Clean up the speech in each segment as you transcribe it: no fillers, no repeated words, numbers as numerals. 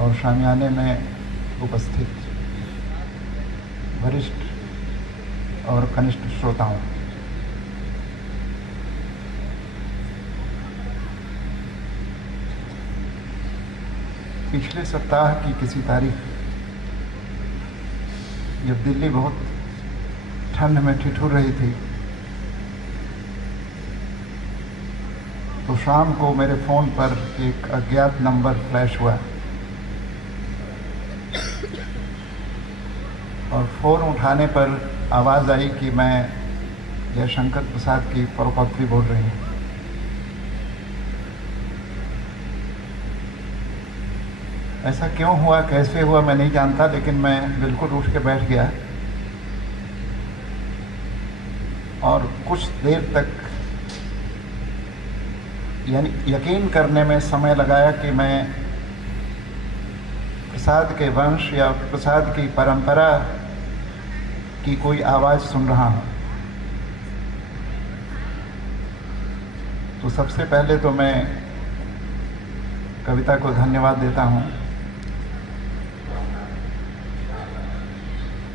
और शामियाने में उपस्थित वरिष्ठ और कनिष्ठ श्रोताओं, पिछले सप्ताह की किसी तारीख जब दिल्ली बहुत ठंड में ठिठुर रही थी, तो शाम को मेरे फ़ोन पर एक अज्ञात नंबर फ्लैश हुआ और फ़ोन उठाने पर आवाज़ आई कि मैं जयशंकर प्रसाद की परोपत्री बोल रही हूँ। ऐसा क्यों हुआ, कैसे हुआ, मैं नहीं जानता, लेकिन मैं बिल्कुल उठ के बैठ गया और कुछ देर तक यानी यकीन करने में समय लगाया कि मैं प्रसाद के वंश या प्रसाद की परंपरा की कोई आवाज़ सुन रहा हूँ। तो सबसे पहले तो मैं कविता को धन्यवाद देता हूँ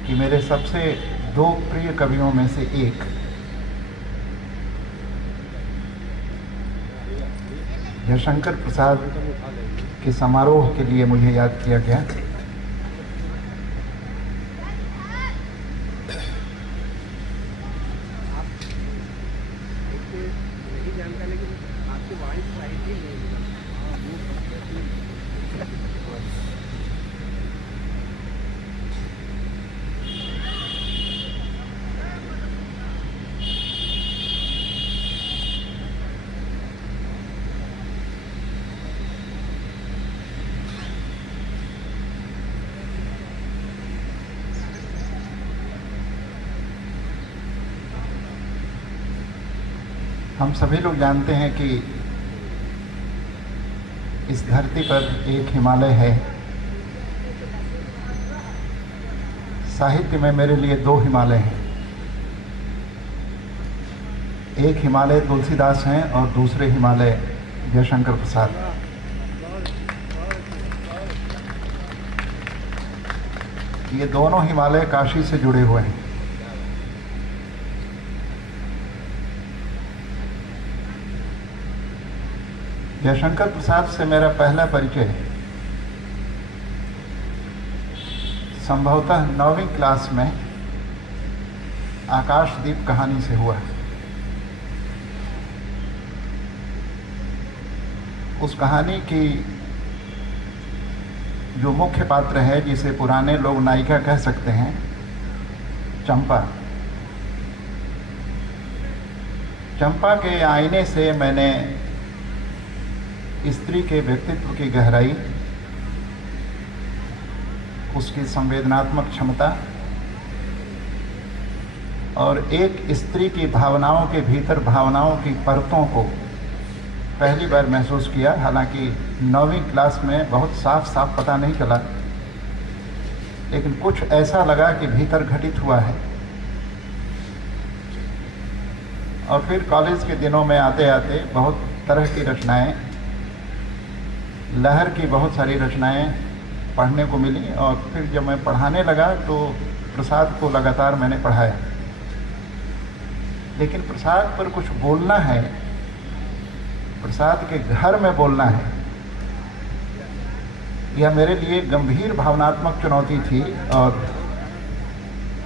कि मेरे सबसे दो प्रिय कवियों में से एक जयशंकर प्रसाद के समारोह के लिए मुझे याद किया गया। हम सभी लोग जानते हैं कि इस धरती पर एक हिमालय है। साहित्य में मेरे लिए दो हिमालय हैं। एक हिमालय तुलसीदास हैं और दूसरे हिमालय जयशंकर प्रसाद। ये दोनों हिमालय काशी से जुड़े हुए हैं। जयशंकर प्रसाद से मेरा पहला परिचय संभवतः 9वीं क्लास में आकाशदीप कहानी से हुआ। उस कहानी की जो मुख्य पात्र है, जिसे पुराने लोग नायिका कह सकते हैं, चंपा। चंपा के आईने से मैंने स्त्री के व्यक्तित्व की गहराई, उसकी संवेदनात्मक क्षमता और एक स्त्री की भावनाओं के भीतर भावनाओं की परतों को पहली बार महसूस किया। हालांकि 9वीं क्लास में बहुत साफ साफ पता नहीं चला, लेकिन कुछ ऐसा लगा कि भीतर घटित हुआ है। और फिर कॉलेज के दिनों में आते आते बहुत तरह की रचनाएं, लहर की बहुत सारी रचनाएं पढ़ने को मिली। और फिर जब मैं पढ़ाने लगा तो प्रसाद को लगातार मैंने पढ़ाया। लेकिन प्रसाद पर कुछ बोलना है, प्रसाद के घर में बोलना है, यह मेरे लिए गंभीर भावनात्मक चुनौती थी। और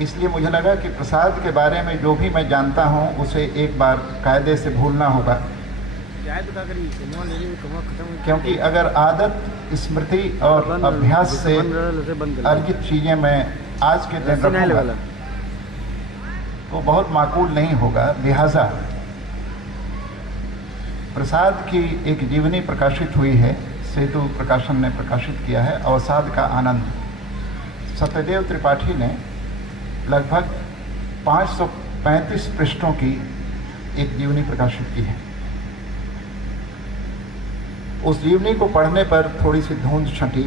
इसलिए मुझे लगा कि प्रसाद के बारे में जो भी मैं जानता हूँ उसे एक बार कायदे से भूलना होगा, क्योंकि अगर आदत, स्मृति और अभ्यास से अर्जित चीज़ें मैं आज के दिन रखूंगा तो बहुत माकूल नहीं होगा। लिहाजा प्रसाद की एक जीवनी प्रकाशित हुई है, सेतु प्रकाशन ने प्रकाशित किया है, अवसाद का आनंद। सत्यदेव त्रिपाठी ने लगभग 535 पृष्ठों की एक जीवनी प्रकाशित की है। उस जीवनी को पढ़ने पर थोड़ी सी धुंध छंटी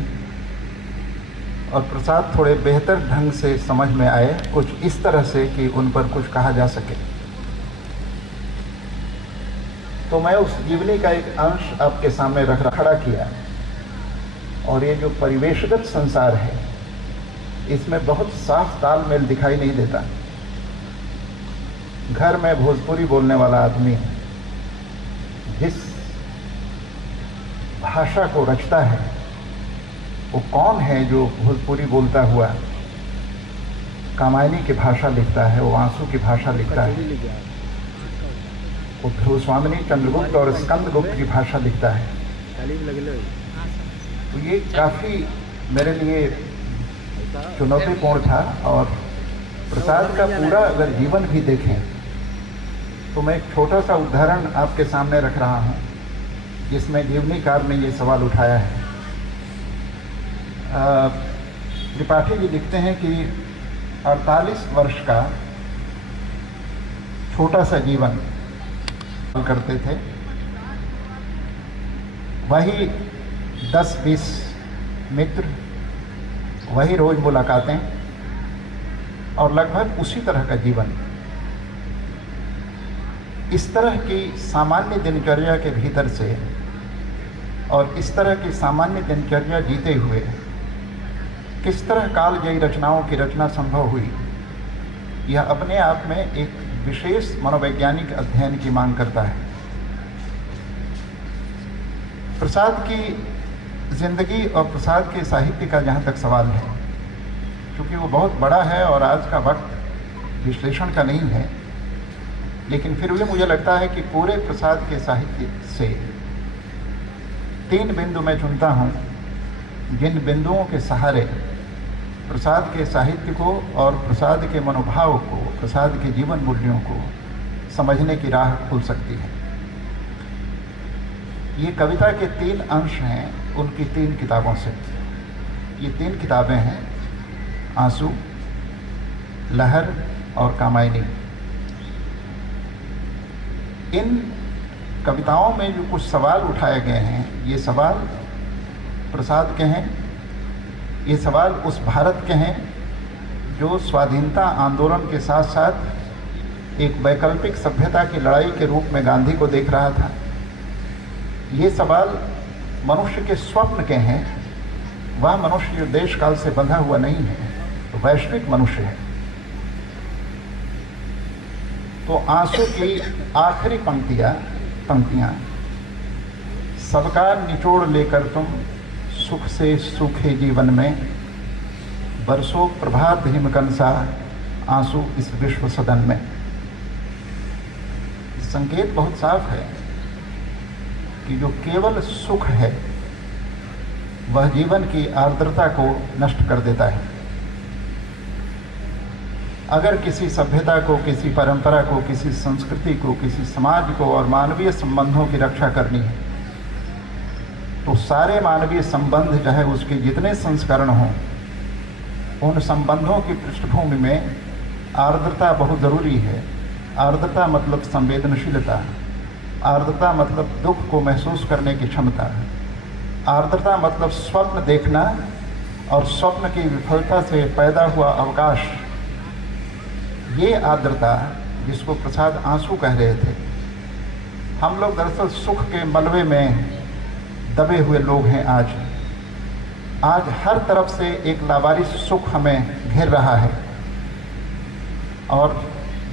और प्रसाद थोड़े बेहतर ढंग से समझ में आए, कुछ इस तरह से कि उन पर कुछ कहा जा सके। तो मैं उस जीवनी का एक अंश आपके सामने खड़ा किया। और ये जो परिवेशगत संसार है इसमें बहुत साफ तालमेल दिखाई नहीं देता। घर में भोजपुरी बोलने वाला आदमी जिस भाषा को रचता है वो कौन है जो भोजपुरी बोलता हुआ कामायनी की भाषा लिखता है, वो आंसू की भाषा लिखता है, वो ध्रुवस्वामिनी चंद्रगुप्त और स्कंदगुप्त की भाषा लिखता है। तो ये काफ़ी मेरे लिए चुनौतीपूर्ण था। और प्रसाद का पूरा अगर जीवन भी देखें तो मैं एक छोटा सा उदाहरण आपके सामने रख रहा हूँ जिसमें जीवनीकार ने ये सवाल उठाया है। त्रिपाठी जी लिखते हैं कि 48 वर्ष का छोटा सा जीवन करते थे, वही 10-20 मित्र, वही रोज मुलाकातें और लगभग उसी तरह का जीवन। इस तरह की सामान्य दिनचर्या के भीतर से और इस तरह की सामान्य दिनचर्या जीते हुए किस तरह कालजयी रचनाओं की रचना संभव हुई, यह अपने आप में एक विशेष मनोवैज्ञानिक अध्ययन की मांग करता है। प्रसाद की जिंदगी और प्रसाद के साहित्य का जहाँ तक सवाल है, क्योंकि वो बहुत बड़ा है और आज का वक्त विश्लेषण का नहीं है, लेकिन फिर भी मुझे लगता है कि पूरे प्रसाद के साहित्य से 3 बिंदु मैं चुनता हूँ जिन बिंदुओं के सहारे प्रसाद के साहित्य को और प्रसाद के मनोभाव को, प्रसाद के जीवन मूल्यों को समझने की राह खुल सकती है। ये कविता के 3 अंश हैं उनकी 3 किताबों से। ये 3 किताबें हैं आंसू, लहर और कामायनी। इन कविताओं में जो कुछ सवाल उठाए गए हैं, ये सवाल प्रसाद के हैं, ये सवाल उस भारत के हैं जो स्वाधीनता आंदोलन के साथ साथ एक वैकल्पिक सभ्यता की लड़ाई के रूप में गांधी को देख रहा था। ये सवाल मनुष्य के स्वप्न के हैं, वह मनुष्य जो देश काल से बंधा हुआ नहीं है, तो वैश्विक मनुष्य है। तो आंसू की आखिरी पंक्तियां सबका निचोड़ लेकर तुम सुख से सूखे जीवन में, बरसों प्रभात हिमकंसा आंसू इस विश्व सदन में। संकेत बहुत साफ है कि जो केवल सुख है वह जीवन की आर्द्रता को नष्ट कर देता है। अगर किसी सभ्यता को, किसी परंपरा को, किसी संस्कृति को, किसी समाज को और मानवीय संबंधों की रक्षा करनी है तो सारे मानवीय संबंध, चाहे उसके जितने संस्करण हों, उन संबंधों की पृष्ठभूमि में आर्द्रता बहुत ज़रूरी है। आर्द्रता मतलब संवेदनशीलता, आर्द्रता मतलब दुख को महसूस करने की क्षमता, आर्द्रता मतलब स्वप्न देखना और स्वप्न की विफलता से पैदा हुआ अवकाश। ये आर्द्रता जिसको प्रसाद आंसू कह रहे थे। हम लोग दरअसल सुख के मलबे में दबे हुए लोग हैं। आज हर तरफ से एक लावारिस सुख हमें घेर रहा है। और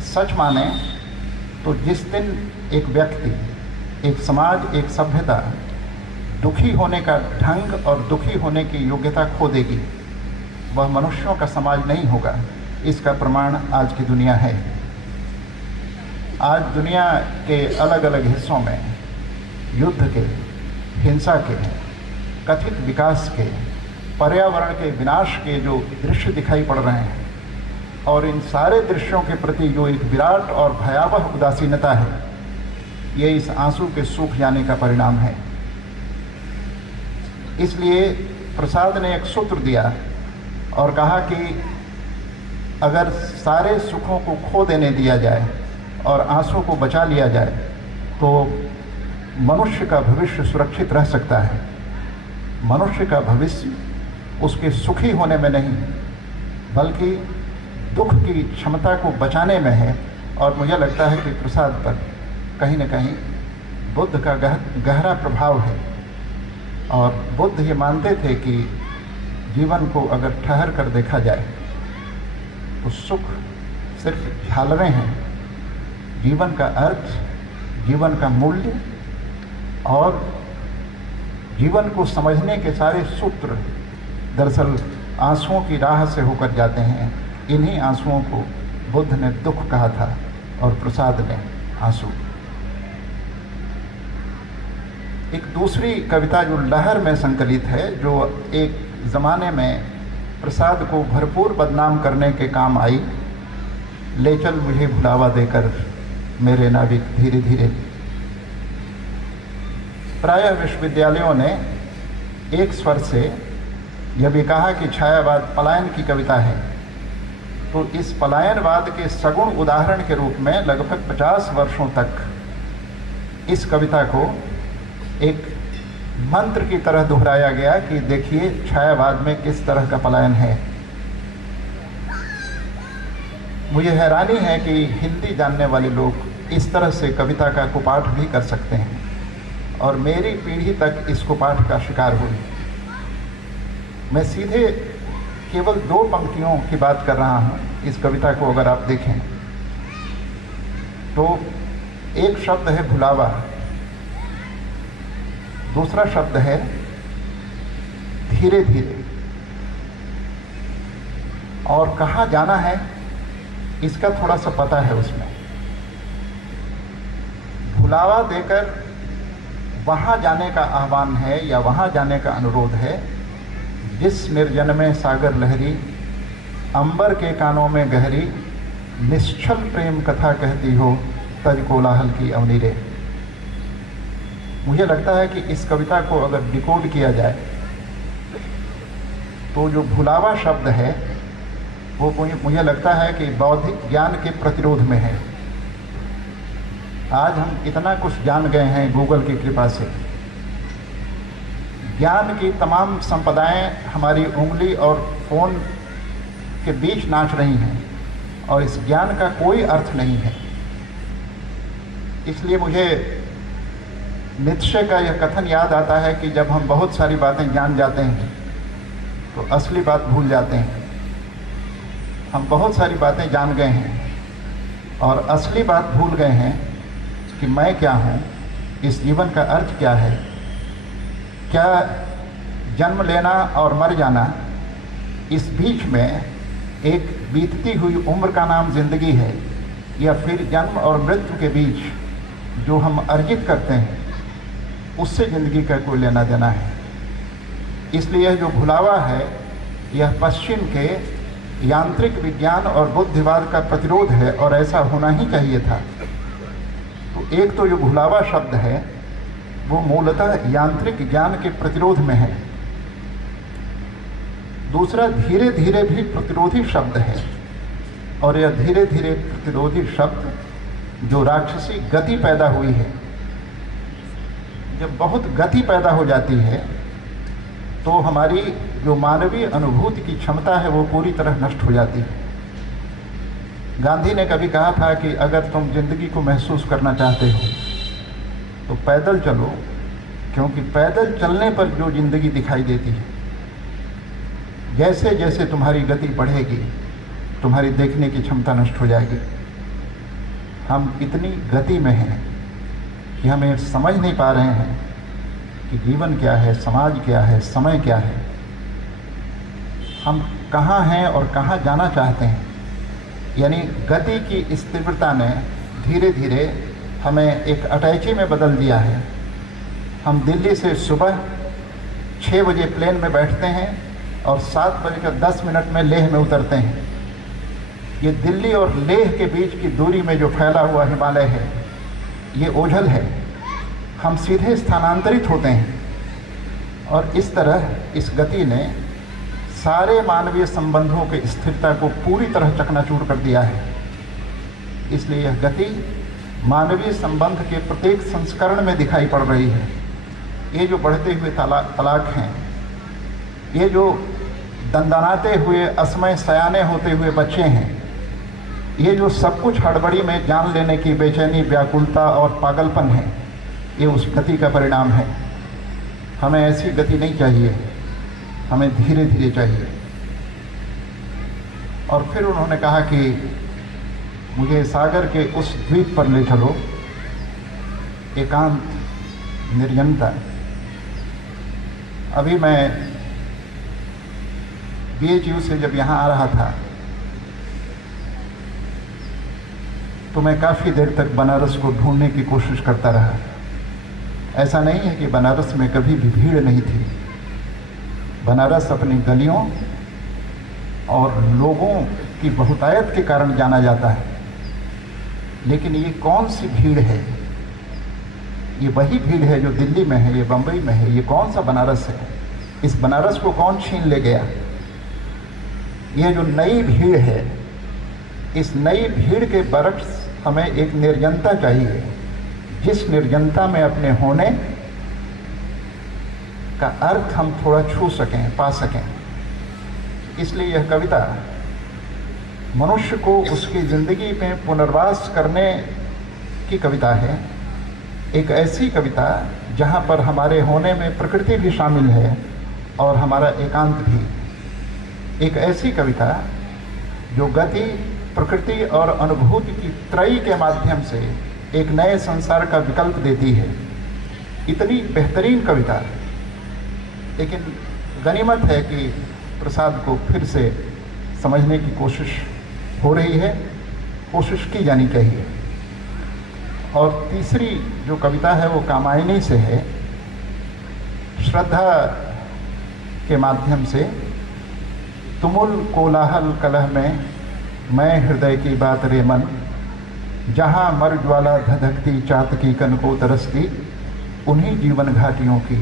सच माने तो जिस दिन एक व्यक्ति, एक समाज, एक सभ्यता दुखी होने का ढंग और दुखी होने की योग्यता खो देगी, वह मनुष्यों का समाज नहीं होगा। इसका प्रमाण आज की दुनिया है। आज दुनिया के अलग अलग हिस्सों में युद्ध के, हिंसा के, कथित विकास के, पर्यावरण के विनाश के जो दृश्य दिखाई पड़ रहे हैं, और इन सारे दृश्यों के प्रति जो एक विराट और भयावह उदासीनता है, ये इस आंसू के सूख जाने का परिणाम है। इसलिए प्रसाद ने एक सूत्र दिया और कहा कि अगर सारे सुखों को खो देने दिया जाए और आंसू को बचा लिया जाए तो मनुष्य का भविष्य सुरक्षित रह सकता है। मनुष्य का भविष्य उसके सुखी होने में नहीं, बल्कि दुख की क्षमता को बचाने में है। और मुझे लगता है कि प्रसाद पर कहीं न कहीं बुद्ध का गहरा प्रभाव है। और बुद्ध ये मानते थे कि जीवन को अगर ठहर कर देखा जाए तो सुख सिर्फ झालरें हैं, जीवन का अर्थ, जीवन का मूल्य और जीवन को समझने के सारे सूत्र दरअसल आंसुओं की राह से होकर जाते हैं। इन्हीं आंसुओं को बुद्ध ने दुख कहा था और प्रसाद ने आंसू। एक दूसरी कविता जो लहर में संकलित है, जो एक ज़माने में प्रसाद को भरपूर बदनाम करने के काम आई, ले चल मुझे भुलावा देकर मेरे नाविक धीरे धीरे। प्रायः विश्वविद्यालयों ने एक स्वर से यह भी कहा कि छायावाद पलायन की कविता है, तो इस पलायनवाद के सगुण उदाहरण के रूप में लगभग 50 वर्षों तक इस कविता को एक मंत्र की तरह दोहराया गया कि देखिए छायावाद में किस तरह का पलायन है। मुझे हैरानी है कि हिंदी जानने वाले लोग इस तरह से कविता का कुपाठ भी कर सकते हैं, और मेरी पीढ़ी तक इस कुपाठ का शिकार हुई। मैं सीधे केवल 2 पंक्तियों की बात कर रहा हूँ। इस कविता को अगर आप देखें तो एक शब्द है भुलावा, दूसरा शब्द है धीरे धीरे, और कहाँ जाना है इसका थोड़ा सा पता है उसमें। भुलावा देकर वहाँ जाने का आह्वान है या वहाँ जाने का अनुरोध है जिस निर्जन में सागर लहरी, अंबर के कानों में गहरी, निश्चल प्रेम कथा कहती हो तज कोलाहल की अवनीरे। मुझे लगता है कि इस कविता को अगर डिकोड किया जाए तो जो भुलावा शब्द है वो मुझे लगता है कि बौद्धिक ज्ञान के प्रतिरोध में है। आज हम इतना कुछ जान गए हैं गूगल की कृपा से, ज्ञान की तमाम संपदाएं हमारी उंगली और फोन के बीच नाच रही हैं, और इस ज्ञान का कोई अर्थ नहीं है। इसलिए मुझे नीत्शे का यह कथन याद आता है कि जब हम बहुत सारी बातें जान जाते हैं तो असली बात भूल जाते हैं। हम बहुत सारी बातें जान गए हैं और असली बात भूल गए हैं कि मैं क्या हूँ, इस जीवन का अर्थ क्या है, क्या जन्म लेना और मर जाना, इस बीच में एक बीतती हुई उम्र का नाम जिंदगी है, या फिर जन्म और मृत्यु के बीच जो हम अर्जित करते हैं उससे ज़िंदगी का कोई लेना देना है। इसलिए जो भुलावा है यह पश्चिम के यांत्रिक विज्ञान और बुद्धिवाद का प्रतिरोध है, और ऐसा होना ही चाहिए था। तो एक तो जो भुलावा शब्द है वो मूलतः यांत्रिक ज्ञान के प्रतिरोध में है। दूसरा धीरे धीरे भी प्रतिरोधी शब्द है, और यह धीरे धीरे प्रतिरोधी शब्द जो राक्षसी गति पैदा हुई है, जब बहुत गति पैदा हो जाती है तो हमारी जो मानवीय अनुभूति की क्षमता है वो पूरी तरह नष्ट हो जाती है। गांधी ने कभी कहा था कि अगर तुम जिंदगी को महसूस करना चाहते हो तो पैदल चलो, क्योंकि पैदल चलने पर जो जिंदगी दिखाई देती है, जैसे जैसे तुम्हारी गति बढ़ेगी तुम्हारी देखने की क्षमता नष्ट हो जाएगी। हम इतनी गति में हैं कि हमें समझ नहीं पा रहे हैं कि जीवन क्या है, समाज क्या है, समय क्या है, हम कहाँ हैं और कहाँ जाना चाहते हैं। यानी गति की इस तीव्रता ने धीरे धीरे हमें एक अटैची में बदल दिया है। हम दिल्ली से सुबह 6 बजे प्लेन में बैठते हैं और 7:10 में लेह में उतरते हैं। ये दिल्ली और लेह के बीच की दूरी में जो फैला हुआ हिमालय है ये ओझल है। हम सीधे स्थानांतरित होते हैं, और इस तरह इस गति ने सारे मानवीय संबंधों की स्थिरता को पूरी तरह चकनाचूर कर दिया है। इसलिए यह गति मानवीय संबंध के प्रत्येक संस्करण में दिखाई पड़ रही है। ये जो बढ़ते हुए तलाक हैं, ये जो दंदनाते हुए असमय सयाने होते हुए बच्चे हैं, ये जो सब कुछ हड़बड़ी में जान लेने की बेचैनी, व्याकुलता और पागलपन है, ये उस गति का परिणाम है। हमें ऐसी गति नहीं चाहिए, हमें धीरे धीरे चाहिए। और फिर उन्होंने कहा कि मुझे सागर के उस द्वीप पर ले चलो, एकांत, निर्जनता। अभी मैं BHU से जब यहाँ आ रहा था तो मैं काफ़ी देर तक बनारस को ढूंढने की कोशिश करता रहा। ऐसा नहीं है कि बनारस में कभी भी भीड़ नहीं थी। बनारस अपनी गलियों और लोगों की बहुतायत के कारण जाना जाता है, लेकिन ये कौन सी भीड़ है? ये वही भीड़ है जो दिल्ली में है, ये बम्बई में है। ये कौन सा बनारस है? इस बनारस को कौन छीन ले गया? ये जो नई भीड़ है, इस नई भीड़ के बरक्स हमें एक निर्जनता चाहिए, जिस निर्जनता में अपने होने का अर्थ हम थोड़ा छू सकें, पा सकें। इसलिए यह कविता मनुष्य को उसकी ज़िंदगी में पुनर्वास करने की कविता है। एक ऐसी कविता जहाँ पर हमारे होने में प्रकृति भी शामिल है और हमारा एकांत भी। एक ऐसी कविता जो गति, प्रकृति और अनुभूति की त्रयी के माध्यम से एक नए संसार का विकल्प देती है। इतनी बेहतरीन कविता। लेकिन गनीमत है कि प्रसाद को फिर से समझने की कोशिश हो रही है, कोशिश की जानी चाहिए। और तीसरी जो कविता है वो कामायनी से है। श्रद्धा के माध्यम से तुमुल कोलाहल कलह में मैं हृदय की बात रे मन, जहाँ मर ज्वाला धधकती चातकी कन को तरसती, उन्हीं जीवन घाटियों की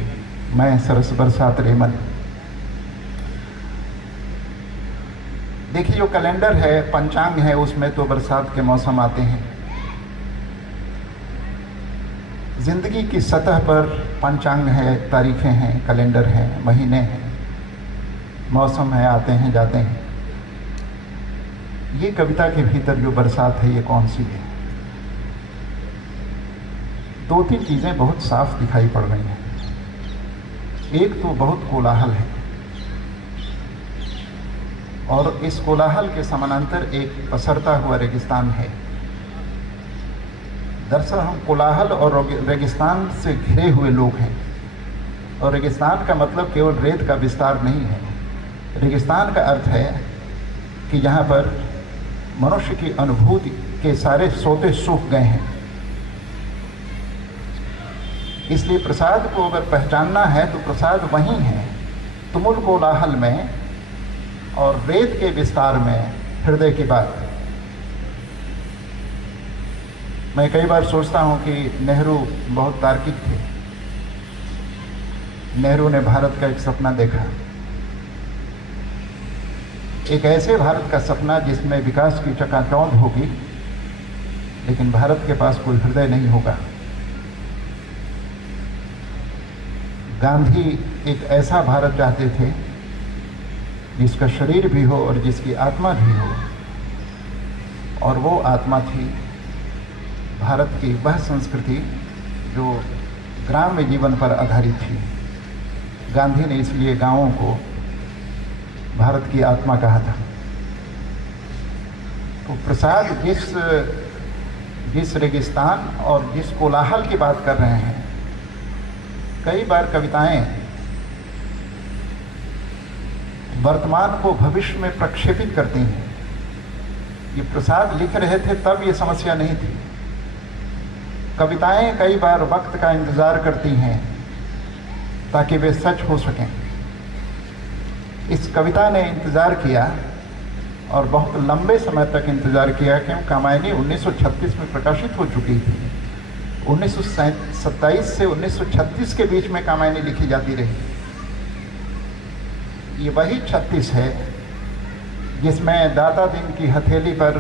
मैं सरस बरसात रे मन। देखिए, जो कैलेंडर है, पंचांग है, उसमें तो बरसात के मौसम आते हैं। जिंदगी की सतह पर पंचांग है, तारीखें हैं, कैलेंडर हैं, महीने हैं, मौसम है, आते हैं, जाते हैं। ये कविता के भीतर जो बरसात है, ये कौन सी है? दो तीन चीज़ें बहुत साफ दिखाई पड़ रही हैं। एक तो बहुत कोलाहल है, और इस कोलाहल के समानांतर एक पसरता हुआ रेगिस्तान है। दरअसल हम कोलाहल और रेगिस्तान से घिरे हुए लोग हैं, और रेगिस्तान का मतलब केवल रेत का विस्तार नहीं है। रेगिस्तान का अर्थ है कि जहाँ पर मनुष्य की अनुभूति के सारे सोते सूख गए हैं। इसलिए प्रसाद को अगर पहचानना है तो प्रसाद वहीं है, तुमुल कोलाहल में और रेत के विस्तार में हृदय की बात। मैं कई बार सोचता हूँ कि नेहरू बहुत तार्किक थे। नेहरू ने भारत का एक सपना देखा, एक ऐसे भारत का सपना जिसमें विकास की चकाचौंध होगी, लेकिन भारत के पास कोई हृदय नहीं होगा। गांधी एक ऐसा भारत चाहते थे जिसका शरीर भी हो और जिसकी आत्मा भी हो, और वो आत्मा थी भारत की वह संस्कृति जो ग्राम्य जीवन पर आधारित थी। गांधी ने इसलिए गांवों को भारत की आत्मा कहा था। तो प्रसाद जिस रेगिस्तान और जिस कोलाहल की बात कर रहे हैं, कई बार कविताएं वर्तमान को भविष्य में प्रक्षेपित करती हैं। ये प्रसाद लिख रहे थे तब ये समस्या नहीं थी। कविताएं कई बार वक्त का इंतज़ार करती हैं ताकि वे सच हो सकें। इस कविता ने इंतज़ार किया, और बहुत लंबे समय तक इंतज़ार किया, क्योंकि कामायनी 1936 में प्रकाशित हो चुकी थी। 1927 से 1936 के बीच में कामायनी लिखी जाती रही। ये वही 36 है जिसमें दाता दिन की हथेली पर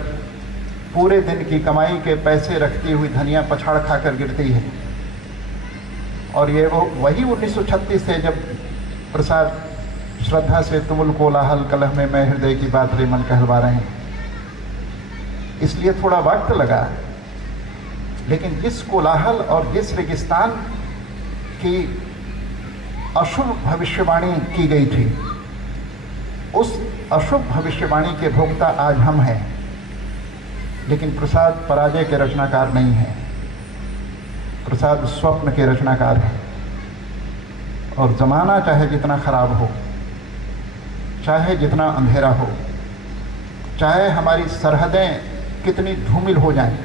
पूरे दिन की कमाई के पैसे रखती हुई धनिया पछाड़ खाकर गिरती है। और ये वो वही 1936 है जब प्रसाद श्रद्धा से तुमुल कोलाहल कलह में मैं हृदय की बात रे मन कहलवा रहे हैं। इसलिए थोड़ा वक्त लगा, लेकिन जिस कोलाहल और जिस रेगिस्तान की अशुभ भविष्यवाणी की गई थी, उस अशुभ भविष्यवाणी के भोक्ता आज हम हैं। लेकिन प्रसाद पराजय के रचनाकार नहीं है, प्रसाद स्वप्न के रचनाकार है। और ज़माना चाहे जितना खराब हो, चाहे जितना अंधेरा हो, चाहे हमारी सरहदें कितनी धूमिल हो जाएं,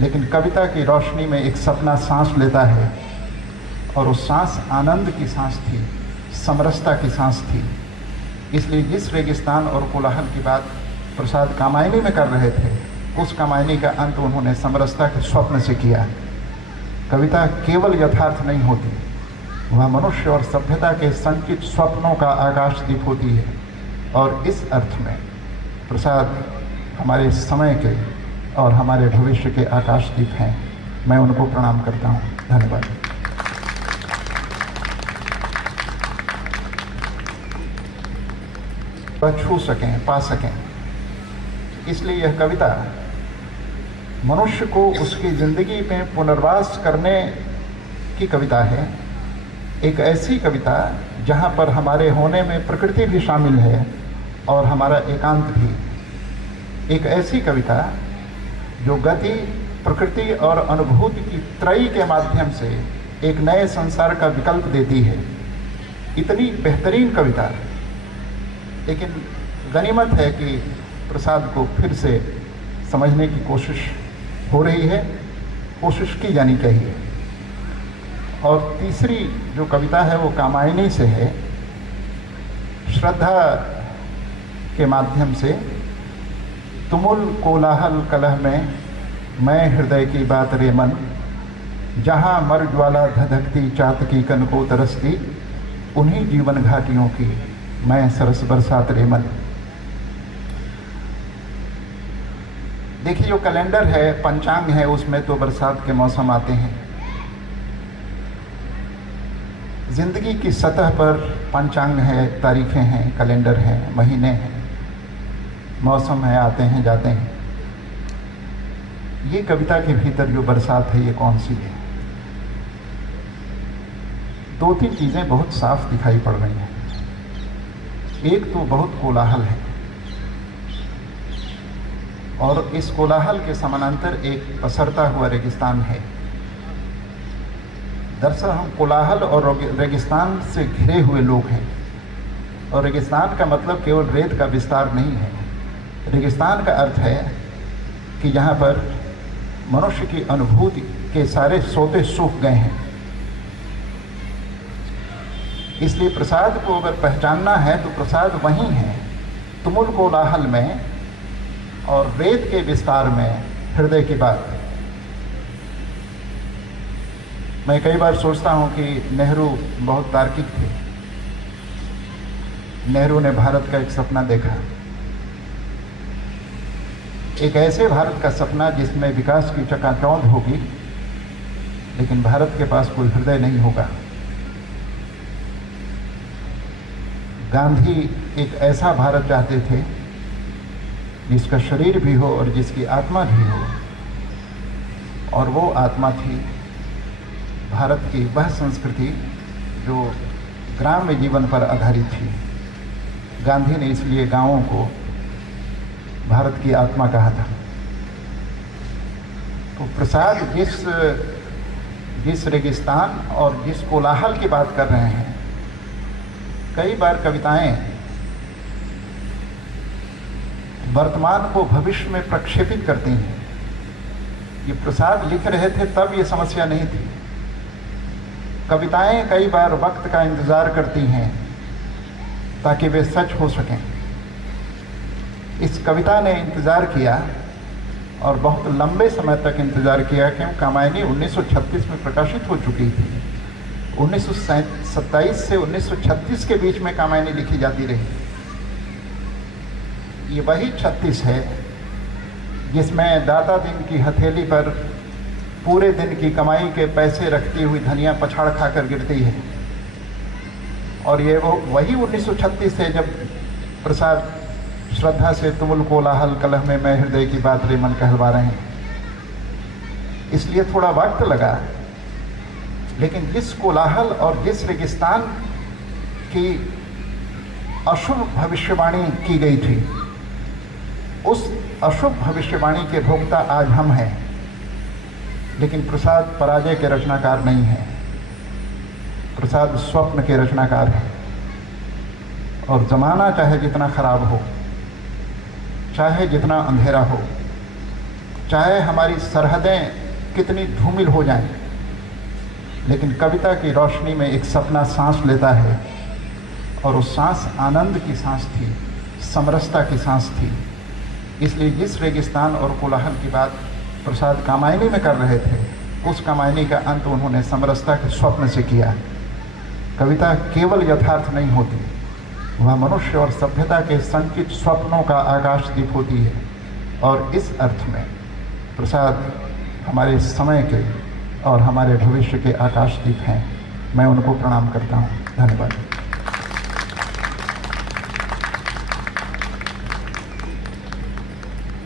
लेकिन कविता की रोशनी में एक सपना सांस लेता है, और उस सांस आनंद की सांस थी, समरसता की सांस थी। इसलिए जिस रेगिस्तान और कोलाहल की बात प्रसाद कामायनी में कर रहे थे, उस कामायनी का अंत उन्होंने समरसता के स्वप्न से किया। कविता केवल यथार्थ नहीं होती, वह मनुष्य और सभ्यता के संचित स्वप्नों का आकाशदीप होती है। और इस अर्थ में प्रसाद हमारे समय के और हमारे भविष्य के आकाशदीप हैं। मैं उनको प्रणाम करता हूँ। धन्यवाद। छू सकें, पा सकें, इसलिए यह कविता मनुष्य को उसकी ज़िंदगी में पुनर्वास करने की कविता है। एक ऐसी कविता जहाँ पर हमारे होने में प्रकृति भी शामिल है और हमारा एकांत भी। एक ऐसी कविता जो गति, प्रकृति और अनुभूति की त्रयी के माध्यम से एक नए संसार का विकल्प देती है। इतनी बेहतरीन कविता, लेकिन गनीमत है कि प्रसाद को फिर से समझने की कोशिश हो रही है, कोशिश की जानी चाहिए। और तीसरी जो कविता है वो कामायनी से है। श्रद्धा के माध्यम से तुमुल कोलाहल कलह में मैं हृदय की बात रे मन, जहाँ मर ज्वाला धधकती चातकी कन को तरसती, उन्हीं जीवन घाटियों की मैं सरस बरसात रे मन। देखिए, जो कैलेंडर है, पंचांग है, उसमें तो बरसात के मौसम आते हैं। जिंदगी की सतह पर पंचांग है, तारीखें हैं, कैलेंडर हैं, महीने हैं, मौसम है, आते हैं जाते हैं। ये कविता के भीतर जो बरसात है, ये कौन सी है? दो तीन चीज़ें बहुत साफ दिखाई पड़ रही हैं। एक तो बहुत कोलाहल है, और इस कोलाहल के समानांतर एक पसरता हुआ रेगिस्तान है। दरअसल हम कोलाहल और रेगिस्तान से घिरे हुए लोग हैं, और रेगिस्तान का मतलब केवल रेत का विस्तार नहीं है। रेगिस्तान का अर्थ है कि यहाँ पर मनुष्य की अनुभूति के सारे सोते सूख गए हैं। इसलिए प्रसाद को अगर पहचानना है तो प्रसाद वहीं है, तुमुल कोलाहल में और रेत के विस्तार में हृदय की बात। मैं कई बार सोचता हूँ कि नेहरू बहुत तार्किक थे। नेहरू ने भारत का एक सपना देखा, एक ऐसे भारत का सपना जिसमें विकास की चकाचौंध होगी, लेकिन भारत के पास कोई हृदय नहीं होगा। गांधी एक ऐसा भारत चाहते थे जिसका शरीर भी हो और जिसकी आत्मा भी हो, और वो आत्मा थी भारत की वह संस्कृति जो ग्राम्य जीवन पर आधारित थी। गांधी ने इसलिए गांवों को भारत की आत्मा कहा था। तो प्रसाद जिस रेगिस्तान और जिस कोलाहल की बात कर रहे हैं, कई बार कविताएं वर्तमान को भविष्य में प्रक्षेपित करती हैं। ये प्रसाद लिख रहे थे तब ये समस्या नहीं थी। कविताएं कई बार वक्त का इंतज़ार करती हैं ताकि वे सच हो सकें। इस कविता ने इंतज़ार किया, और बहुत लंबे समय तक इंतज़ार किया, क्योंकि कामायनी 1936 में प्रकाशित हो चुकी थी। 1927 से 1936 के बीच में कामायनी लिखी जाती रही। ये वही 36 है जिसमें दाता दिन की हथेली पर पूरे दिन की कमाई के पैसे रखती हुई धनिया पछाड़ खाकर गिरती है। और ये वो वही 1936 है जब प्रसाद श्रद्धा से तुमुल कोलाहल कलह में मैं हृदय की बात रे मन कहलवा रहे हैं। इसलिए थोड़ा वक्त लगा, लेकिन जिस कोलाहल और जिस रेगिस्तान की अशुभ भविष्यवाणी की गई थी, उस अशुभ भविष्यवाणी के भोक्ता आज हम हैं। लेकिन प्रसाद पराजय के रचनाकार नहीं है, प्रसाद स्वप्न के रचनाकार है। और जमाना चाहे जितना खराब हो, चाहे जितना अंधेरा हो, चाहे हमारी सरहदें कितनी धूमिल हो जाएं, लेकिन कविता की रोशनी में एक सपना सांस लेता है, और उस सांस आनंद की सांस थी, समरसता की सांस थी। इसलिए जिस रेगिस्तान और कोलाहल की बात प्रसाद कामायनी में कर रहे थे, उस कामायनी का अंत उन्होंने समरसता के स्वप्न से किया। कविता केवल यथार्थ नहीं होती, वह मनुष्य और सभ्यता के संचित स्वप्नों का आकाशदीप होती है। और इस अर्थ में प्रसाद हमारे समय के और हमारे भविष्य के आकाशदीप हैं। मैं उनको प्रणाम करता हूँ। धन्यवाद।